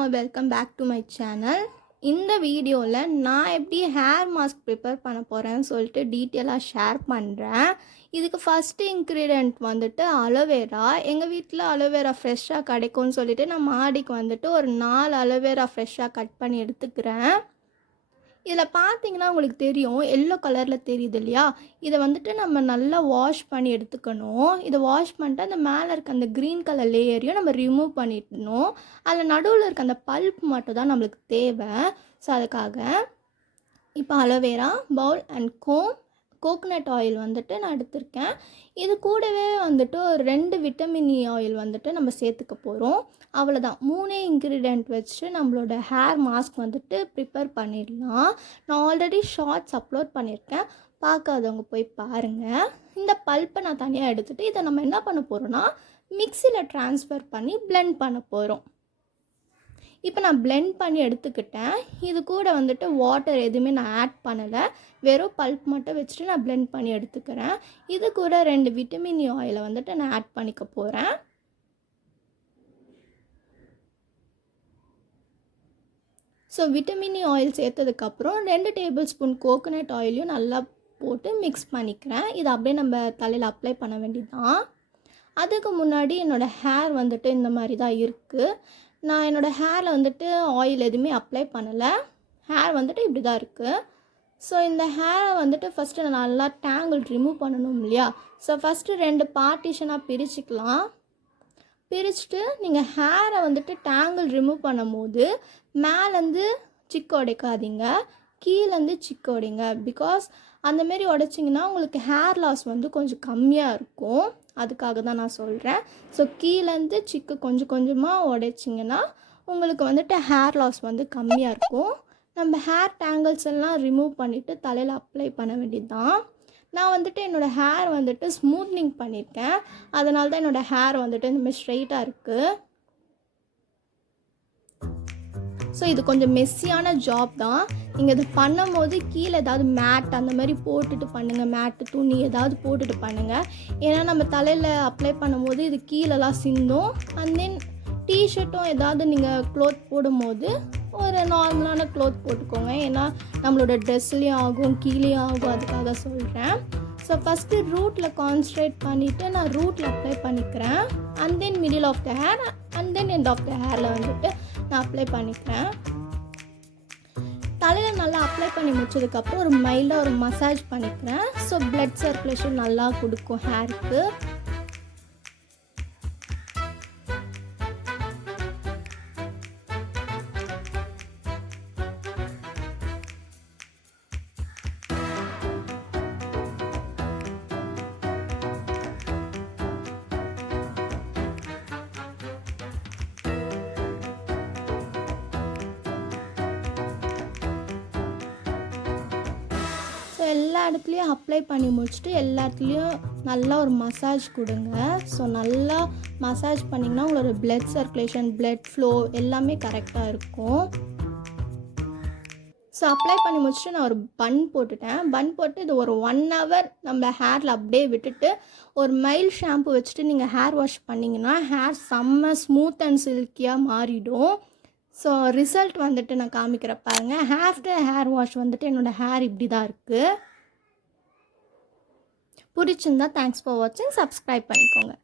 All welcome back to my channel. இந்த வீடியோவில் நான் எப்படி ஹேர் மாஸ்க் ப்ரிப்பேர் பண்ண போகிறேன்னு சொல்லிட்டு டீட்டெயிலாக ஷேர் பண்ணுறேன். இதுக்கு ஃபஸ்ட்டு இன்க்ரீடியண்ட் வந்துட்டு அலோவேரா. எங்கள் வீட்டில் அலோவேரா ஃப்ரெஷ்ஷாக கிடைக்கும்னு சொல்லிட்டு நான் மாடிக்கு வந்துட்டு ஒரு 4 அலோவேரா ஃப்ரெஷ்ஷாக கட் பண்ணி எடுத்துக்கிறேன். இதில் பார்த்தீங்கன்னா உங்களுக்கு தெரியும், எல்லோ கலரில் தெரியுது இல்லையா? இதை வந்துட்டு நம்ம நல்லா வாஷ் பண்ணி எடுத்துக்கணும். இதை வாஷ் பண்ணிட்டு அந்த மேலே இருக்க அந்த க்ரீன் கலர் லேயரையும் நம்ம ரிமூவ் பண்ணிடணும். அதில் நடுவில் இருக்க அந்த பல்ப் மட்டும் தான் நம்மளுக்கு தேவை. ஸோ அதுக்காக இப்போ aloe vera, Pavul and coconut oil வந்துட்டு நான் எடுத்திருக்கேன். இது கூடவே வந்துட்டு ஒரு 2 விட்டமின் இ ஆயில் வந்துட்டு நம்ம சேர்த்துக்க போகிறோம். அவ்வளோதான், 3 இன்க்ரீடியண்ட் வச்சு நம்மளோட ஹேர் மாஸ்க் வந்துட்டு ப்ரிப்பேர் பண்ணிடலாம். நான் ஆல்ரெடி ஷார்ட்ஸ் அப்லோட் பண்ணியிருக்கேன், பார்க்காதவங்க போய் பாருங்கள். இந்த பல்ப்பை நான் தனியாக எடுத்துகிட்டு இதை நம்ம என்ன பண்ண போகிறோன்னா மிக்சியில் ட்ரான்ஸ்ஃபர் பண்ணி பிளெண்ட் பண்ண போகிறோம். இப்போ நான் பிளெண்ட் பண்ணி எடுத்துக்கிட்டேன். இது கூட வந்துட்டு வாட்டர் எதுவுமே நான் ஆட் பண்ணலை, வெறும் பல்ப் மட்டும் வச்சுட்டு நான் பிளெண்ட் பண்ணி எடுத்துக்கிறேன். இது கூட 2 விட்டமின் இ ஆயிலை வந்துட்டு நான் ஆட் பண்ணிக்க போகிறேன். ஸோ விட்டமின் இ ஆயில் சேர்த்ததுக்கப்புறம் 2 டேபிள் ஸ்பூன் கோகனட் ஆயிலையும் நல்லா போட்டு மிக்ஸ் பண்ணிக்கிறேன். இதை அப்படியே நம்ம தலையில் அப்ளை பண்ண வேண்டியதுதான். அதுக்கு முன்னாடி என்னோடய ஹேர் வந்துட்டு இந்த மாதிரி தான் இருக்குது. நான் என்னோடய ஹேரில் வந்துட்டு ஆயில் எதுவுமே அப்ளை பண்ணலை. ஹேர் வந்துட்டு இப்படி தான் இருக்குது. ஸோ இந்த ஹேரை வந்துட்டு ஃபஸ்ட்டு நான் நல்லா டேங்கிள் ரிமூவ் பண்ணணும் இல்லையா? ஸோ ஃபஸ்ட்டு 2 பார்ட்டிஷனாக பிரிச்சுக்கலாம். பிரிச்சுட்டு நீங்கள் ஹேரை வந்துட்டு டேங்கிள் ரிமூவ் பண்ணும் போது மேலேருந்து சிக்கு உடைக்காதீங்க, கீழேருந்து சிக்கு உடைங்க. பிகாஸ் அந்தமாரி உடைச்சிங்கன்னா உங்களுக்கு ஹேர் லாஸ் வந்து கொஞ்சம் கம்மியாக இருக்கும். அதுக்காக தான் நான் சொல்கிறேன். ஸோ கீழேருந்து சிக்கு கொஞ்சம் கொஞ்சமாக உடைச்சிங்கன்னா உங்களுக்கு வந்துட்டு ஹேர் லாஸ் வந்து கம்மியாக இருக்கும். நம்ம ஹேர் டேங்கிள்ஸ் எல்லாம் ரிமூவ் பண்ணிவிட்டு தலையில் அப்ளை பண்ண வேண்டியது தான். நான் வந்துட்டு என்னோடய ஹேர் வந்துட்டு ஸ்மூத்னிங் பண்ணியிருக்கேன், அதனால தான் என்னோடய ஹேர் வந்துட்டு இந்தமாதிரி ஸ்ட்ரெயிட்டாக இருக்குது. ஸோ இது கொஞ்சம் மெஸ்ஸியான ஜாப் தான். நீங்கள் இதை பண்ணும் போது கீழே ஏதாவது மேட் அந்த மாதிரி போட்டுட்டு பண்ணுங்கள், மேட்டு துணி ஏதாவது போட்டுட்டு பண்ணுங்கள். ஏன்னா நம்ம தலையில் அப்ளை பண்ணும்போது இது கீழெல்லாம் சிந்தும். அண்ட் தென் டிஷர்ட்டும் ஏதாவது நீங்கள் க்ளோத் போடும்போது ஒரு நார்மலான க்ளோத் போட்டுக்கோங்க, ஏன்னா நம்மளோட ட்ரெஸ்லேயும் ஆகும் கீழேயும் ஆகும், அதுக்காக சொல்கிறேன். ஸோ ஃபஸ்ட்டு ரூட்டில் கான்சன்ட்ரேட் பண்ணிவிட்டு நான் ரூட்டில் அப்ளை பண்ணிக்கிறேன். And then middle of the hair and then end of the ஹேரில் வந்துட்டு நான் அப்ளை பண்ணிக்கிறேன். தலையில் நல்லா அப்ளை பண்ணி முடிச்சதுக்கப்புறம் ஒரு மைல்டாக ஒரு மசாஜ் பண்ணிக்கிறேன். ஸோ பிளட் சர்க்குலேஷன் நல்லா கொடுக்கும் ஹேருக்கு. ஸோ எல்லா இடத்துலையும் அப்ளை பண்ணி முடிச்சுட்டு எல்லா இடத்துலையும் நல்லா ஒரு மசாஜ் கொடுங்க. ஸோ நல்லா மசாஜ் பண்ணிங்கன்னா உங்களோட பிளட் சர்க்குலேஷன், பிளட் ஃப்ளோ எல்லாமே கரெக்டாக இருக்கும். ஸோ அப்ளை பண்ணி முடிச்சுட்டு நான் ஒரு பன் போட்டுட்டேன். பன் போட்டு இது ஒரு 1 hour நம்ம ஹேரில் அப்படியே விட்டுட்டு ஒரு மைல்ட் ஷாம்பு வச்சுட்டு நீங்கள் ஹேர் வாஷ் பண்ணிங்கன்னா ஹேர் செம்ம ஸ்மூத் அண்ட் சில்கியாக மாறிடும். ஸோ ரிசல்ட் வந்துட்டு நான் காமிக்கிறேன் பாருங்கள். ஆஃப்டர் ஹேர் வாஷ் வந்துட்டு என்னோடய ஹேர் இப்படி தான் இருக்குது. பிடிச்சிருந்தா தேங்க்ஸ் ஃபார் வாட்சிங், சப்ஸ்கிரைப் பண்ணிக்கோங்க.